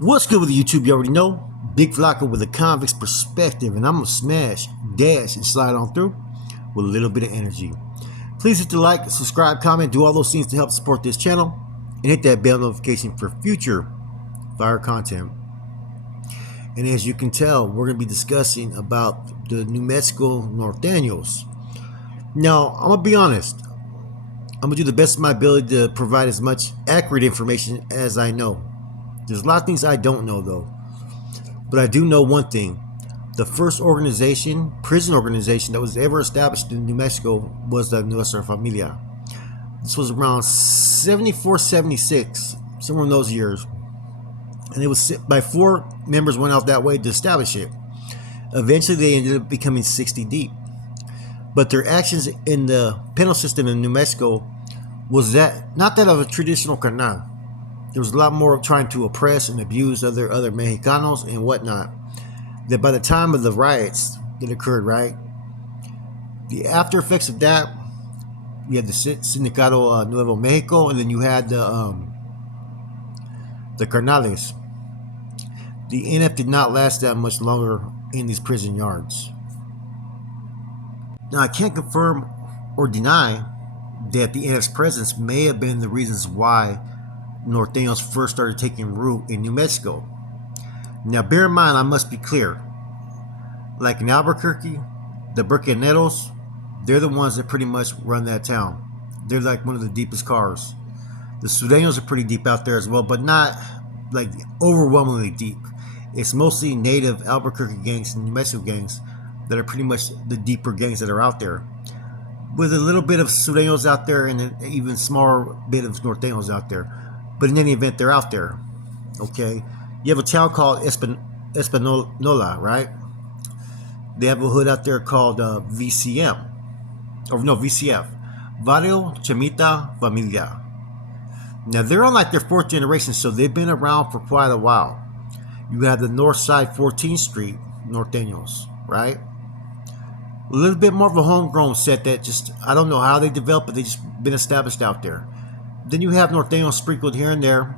What's good with YouTube? You already know. Big Flocka with a convict's perspective, and I'm gonna smash, dash, and slide on through with a little bit of energy. Please hit the like, subscribe, comment, do all those things to help support this channel, and hit that bell notification for future fire content. And as you can tell, we're gonna be discussing about the New Mexico Nortenos. Now, I'm gonna be honest. I'm gonna do the best of my ability to provide as much accurate information as I know. There's a lot of things I don't know though. But I do know one thing. The first organization, prison organization that was ever established in New Mexico was the Nuestra Familia. This was around 74, 76, somewhere in those years. And it was by 4 members went out that way to establish it. Eventually they ended up becoming 60 deep. But their actions in the penal system in New Mexico was that not that of a traditional carnal. There was a lot more of trying to oppress and abuse other Mexicanos and whatnot. That by the time of the riots that occurred, right, the after effects of that, you had the Sindicato Nuevo Mexico, and then you had the carnales. The NF did not last that much longer in these prison yards. Now, I can't confirm or deny that the NF's presence may have been the reasons why Nortenos first started taking root in New Mexico. Now, bear in mind, I must be clear. Like in Albuquerque, the Bucaneros, they're the ones that pretty much run that town. They're like one of the deepest cars. The Sureños are pretty deep out there as well, but not like overwhelmingly deep. It's mostly native Albuquerque gangs and New Mexico gangs that are pretty much the deeper gangs that are out there, with a little bit of Sureños out there and an even smaller bit of Nortenos out there. But in any event, they're out there. Okay, you have a town called Espanola, right? They have a hood out there called VCM, or no, VCF, Barrio Chamita Familia. Now they're on like their 4th generation, so they've been around for quite a while. You have the north side 14th Street Nortenos, right? A little bit more of a homegrown set that just, I don't know how they developed, but they just been established out there. Then you have Nortenos sprinkled here and there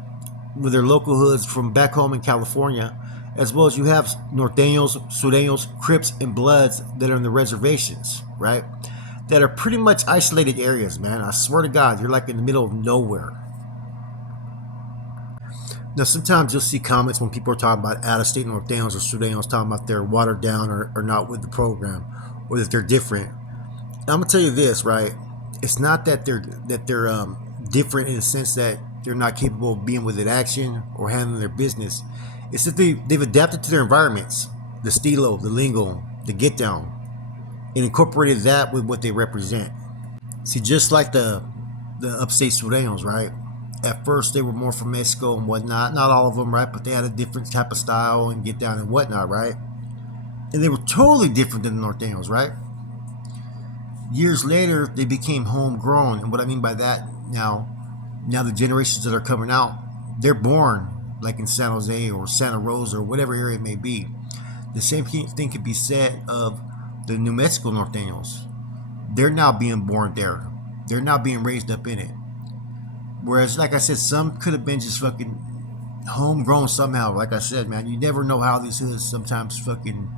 with their local hoods from back home in California, as well as you have Nortenos, Sureños, Crips, and Bloods that are in the reservations, right? That are pretty much isolated areas, man. I swear to God, you're like in the middle of nowhere. Now, sometimes you'll see comments when people are talking about out-of-state Nortenos or Sureños talking about they're watered down or not with the program, or that they're different. And I'm gonna tell you this, right? It's not that they're different in the sense that they're not capable of being within action or handling their business. It's that they've adapted to their environments, the stilo, the lingo, the get down, and incorporated that with what they represent. See, just like the upstate Sureños, right? At first they were more from Mexico and whatnot. Not all of them, right? But they had a different type of style and get down and whatnot, right? And they were totally different than the Nortenos, right? Years later, they became homegrown. And what I mean by that now the generations that are coming out, they're born like in San Jose or Santa Rosa or whatever area it may be. The same thing could be said of the New Mexico Nortenos. They're now being born there. They're now being raised up in it. Whereas, like I said, some could have been just fucking homegrown somehow. Like I said, man, you never know how these hoods sometimes fucking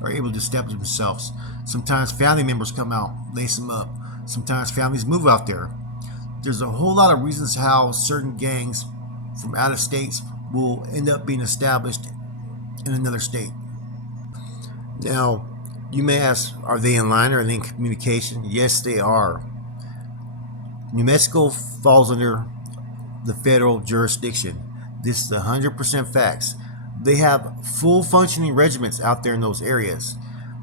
are able to establish themselves. Sometimes family members come out, lace them up. Sometimes families move out there. There's a whole lot of reasons how certain gangs from out of states will end up being established in another state. Now, you may ask, are they in line or are they in communication? Yes, they are. New Mexico falls under the federal jurisdiction. This is 100% facts. They have full functioning regiments out there in those areas.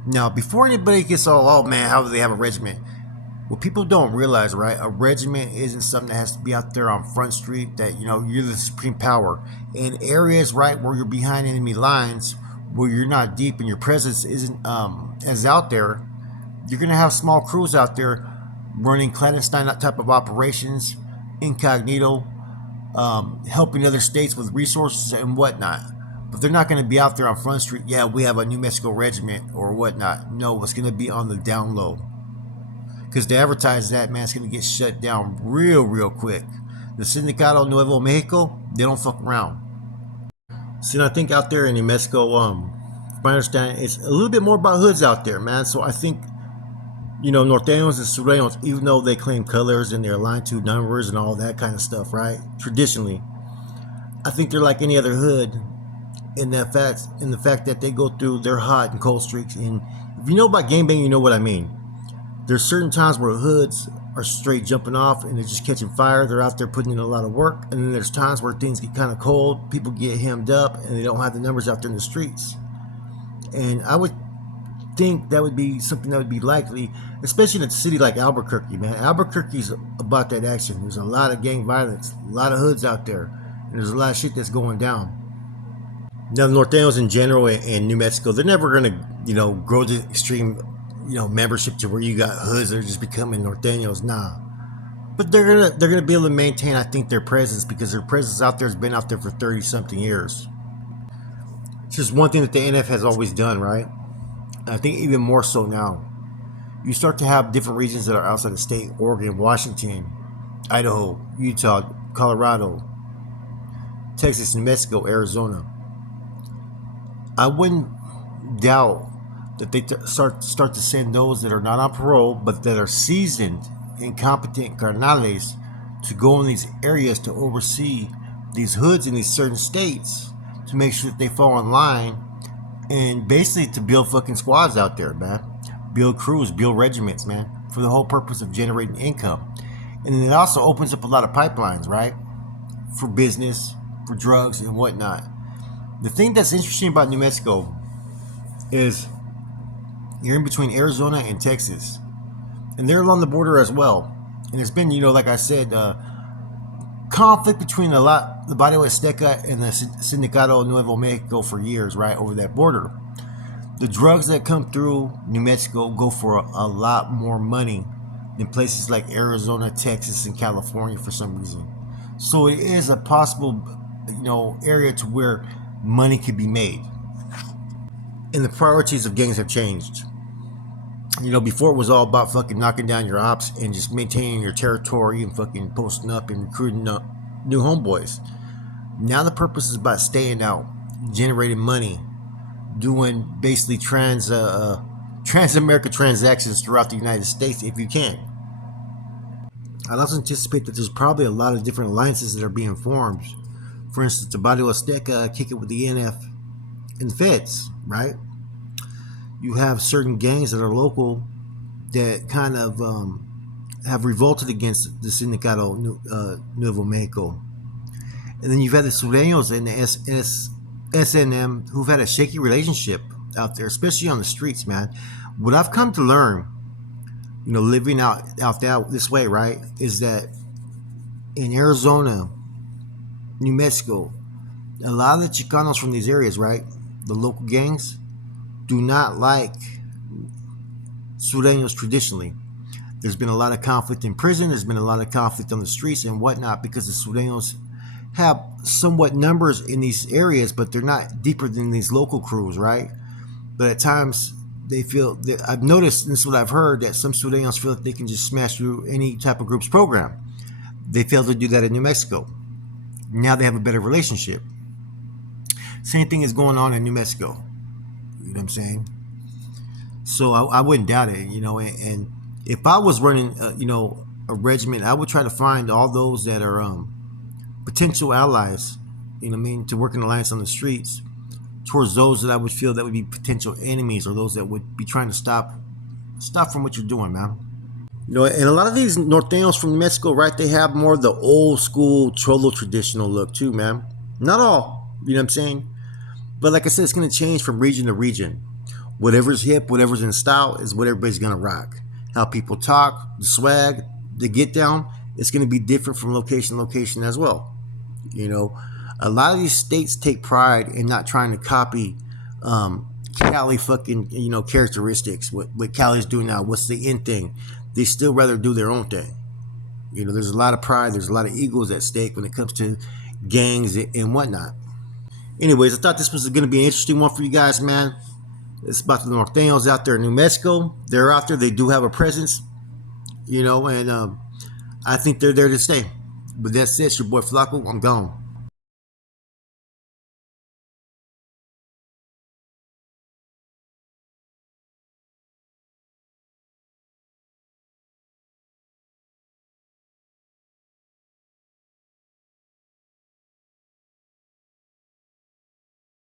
Now, before anybody gets all, oh man, how do they have a regiment? What people don't realize, right? A regiment isn't something that has to be out there on Front Street that, you know, you're the supreme power. In areas, right, where you're behind enemy lines, where you're not deep and your presence isn't as out there, you're going to have small crews out there running clandestine type of operations, incognito, helping other states with resources and whatnot. But they're not going to be out there on Front Street, yeah, we have a New Mexico regiment or whatnot. No, it's going to be on the down low. Because to advertise that, man, it's going to get shut down real quick. The Sindicato Nuevo Mexico, they don't fuck around. See, I think out there in New Mexico, from my understanding, it's a little bit more about hoods out there, man. So I think, Nortenos and Sureños, even though they claim colors and they're aligned to numbers and all that kind of stuff, right? Traditionally, I think they're like any other hood in the fact that they go through their hot and cold streaks. And if you know about game bang, you know what I mean. There's certain times where hoods are straight jumping off and they're just catching fire. They're out there putting in a lot of work. And then there's times where things get kind of cold, people get hemmed up, and they don't have the numbers out there in the streets. And I would think that would be something that would be likely, especially in a city like Albuquerque, man. Albuquerque's about that action. There's a lot of gang violence, a lot of hoods out there, and there's a lot of shit that's going down. Now, the Norteños in general in New Mexico, they're never going to, grow to extreme, membership to where you got hoods that are just becoming Norteños. Nah. But they're gonna be able to maintain, I think, their presence because their presence out there has been out there for 30 something years. It's just one thing that the NF has always done, right? And I think even more so now. You start to have different regions that are outside the state: Oregon, Washington, Idaho, Utah, Colorado, Texas, New Mexico, Arizona. I wouldn't doubt that they start to send those that are not on parole but that are seasoned, incompetent carnales to go in these areas to oversee these hoods in these certain states to make sure that they fall in line and basically to build fucking squads out there, man. Build crews, build regiments, man, for the whole purpose of generating income. And then it also opens up a lot of pipelines, right? For business, for drugs and whatnot. The thing that's interesting about New Mexico is you're in between Arizona and Texas, and they're along the border as well. And it's been, like I said, conflict between the Barrio Azteca and the Sindicato Nuevo Mexico for years, right, over that border. The drugs that come through New Mexico go for a lot more money than places like Arizona, Texas, and California for some reason. So it is a possible, area to where money can be made. And the priorities of gangs have changed. Before it was all about fucking knocking down your ops and just maintaining your territory and fucking posting up and recruiting up new homeboys. Now the purpose is about staying out, generating money, doing basically trans-America transactions throughout the United States if you can. I'd also anticipate that there's probably a lot of different alliances that are being formed. For instance, the Barrio Azteca kick it with the NF and the feds, right? You have certain gangs that are local that kind of have revolted against the Sindicato Nuevo Mexico. And then you've had the Sureños and the SNM who've had a shaky relationship out there, especially on the streets, man. What I've come to learn, living out there this way, right, is that in Arizona, New Mexico, a lot of the Chicanos from these areas, right, the local gangs, do not like Sureños traditionally. There's been a lot of conflict in prison. There's been a lot of conflict on the streets and whatnot because the Sureños have somewhat numbers in these areas, but they're not deeper than these local crews, right? But at times they feel that I've noticed, and this is what I've heard, that some Sureños feel that they can just smash through any type of group's program. They failed to do that in New Mexico. Now they have a better relationship. Same thing is going on in New Mexico. You know what I'm saying? So I wouldn't doubt it, and if I was running, a regiment, I would try to find all those that are potential allies, to work in alliance on the streets towards those that I would feel that would be potential enemies or those that would be trying to stop from what you're doing, man. And a lot of these Norteños from New Mexico, right, they have more of the old school Cholo traditional look too, man. Not all, you know what I'm saying? But like I said, it's going to change from region to region. Whatever's hip, whatever's in style is what everybody's going to rock. How people talk, the swag, the get down, it's going to be different from location to location as well. A lot of these states take pride in not trying to copy Cali fucking, characteristics. What Cali's doing now, what's the in thing. They still rather do their own thing. There's a lot of pride, there's a lot of egos at stake when it comes to gangs and whatnot. Anyways, I thought this was going to be an interesting one for you guys, man. It's about the Norteños out there in New Mexico. They're out there. They do have a presence, and I think they're there to stay. But that's it. It's your boy Flacco. I'm gone.